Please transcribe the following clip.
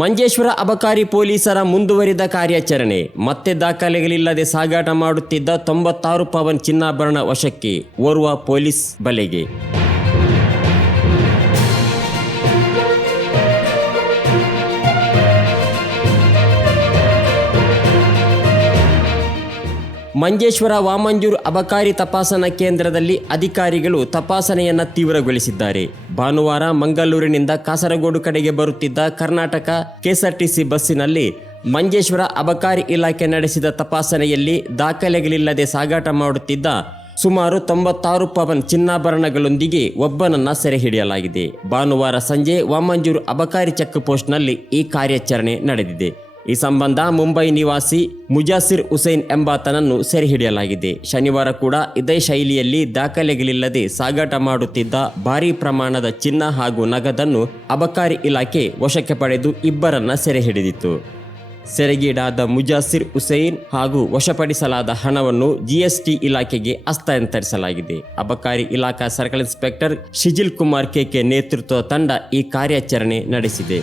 ಮಂಜೇಶ್ವರ ಅಬಕಾರಿ ಪೊಲೀಸರ ಮುಂದುವರಿದ ಕಾರ್ಯಾಚರಣೆ. ಮತ್ತೆ ದಾಖಲೆಗಳಿಲ್ಲದೆ ಸಾಗಾಟ ಮಾಡುತ್ತಿದ್ದ ತೊಂಬತ್ತಾರು ಪವನ್ ಚಿನ್ನಾಭರಣ ವಶಕ್ಕೆ, ಓರ್ವ ಪೊಲೀಸ್ ಬಲೆಗೆ. ಮಂಜೇಶ್ವರ ವಾಮಂಜೂರ್ ಅಬಕಾರಿ ತಪಾಸಣಾ ಕೇಂದ್ರದಲ್ಲಿ ಅಧಿಕಾರಿಗಳು ತಪಾಸಣೆಯನ್ನು ತೀವ್ರಗೊಳಿಸಿದ್ದಾರೆ. ಭಾನುವಾರ ಮಂಗಳೂರಿನಿಂದ ಕಾಸರಗೋಡು ಕಡೆಗೆ ಬರುತ್ತಿದ್ದ ಕರ್ನಾಟಕ ಕೆಎಸ್ಆರ್ಟಿಸಿ ಬಸ್ಸಿನಲ್ಲಿ ಮಂಜೇಶ್ವರ ಅಬಕಾರಿ ಇಲಾಖೆ ನಡೆಸಿದ ತಪಾಸಣೆಯಲ್ಲಿ ದಾಖಲೆಗಳಿಲ್ಲದೆ ಸಾಗಾಟ ಮಾಡುತ್ತಿದ್ದ ಸುಮಾರು ತೊಂಬತ್ತಾರು ಪವನ್ ಚಿನ್ನಾಭರಣಗಳೊಂದಿಗೆ ಒಬ್ಬನನ್ನ ಸೆರೆ ಹಿಡಿಯಲಾಗಿದೆ. ಭಾನುವಾರ ಸಂಜೆ ವಾಮಂಜೂರು ಅಬಕಾರಿ ಚೆಕ್ ಪೋಸ್ಟ್ನಲ್ಲಿ ಈ ಕಾರ್ಯಾಚರಣೆ ನಡೆದಿದೆ. ಈ ಸಂಬಂಧ ಮುಂಬೈ ನಿವಾಸಿ ಮುಜಾಸಿರ್ ಹುಸೈನ್ ಎಂಬಾತನನ್ನು ಸೆರೆ ಹಿಡಿಯಲಾಗಿದೆ ಶನಿವಾರ ಕೂಡ ಇದೇ ಶೈಲಿಯಲ್ಲಿ ದಾಖಲೆಗಳಿಲ್ಲದೆ ಸಾಗಾಟ ಮಾಡುತ್ತಿದ್ದ ಭಾರೀ ಪ್ರಮಾಣದ ಚಿನ್ನ ಹಾಗೂ ನಗದನ್ನು ಅಬಕಾರಿ ಇಲಾಖೆ ವಶಕ್ಕೆ ಪಡೆದು ಇಬ್ಬರನ್ನ ಸೆರೆ ಹಿಡಿದಿತ್ತು ಸೆರೆಗೀಡಾದ ಮುಜಾಸಿರ್ ಹುಸೇನ್ ಹಾಗೂ ವಶಪಡಿಸಲಾದ ಹಣವನ್ನು ಜಿಎಸ್ಟಿ ಇಲಾಖೆಗೆ ಹಸ್ತಾಂತರಿಸಲಾಗಿದೆ. ಅಬಕಾರಿ ಇಲಾಖಾ circle inspector Shijil Kumar K K ನೇತೃತ್ವದ ತಂಡ ಈ ಕಾರ್ಯಾಚರಣೆ ನಡೆಸಿದೆ.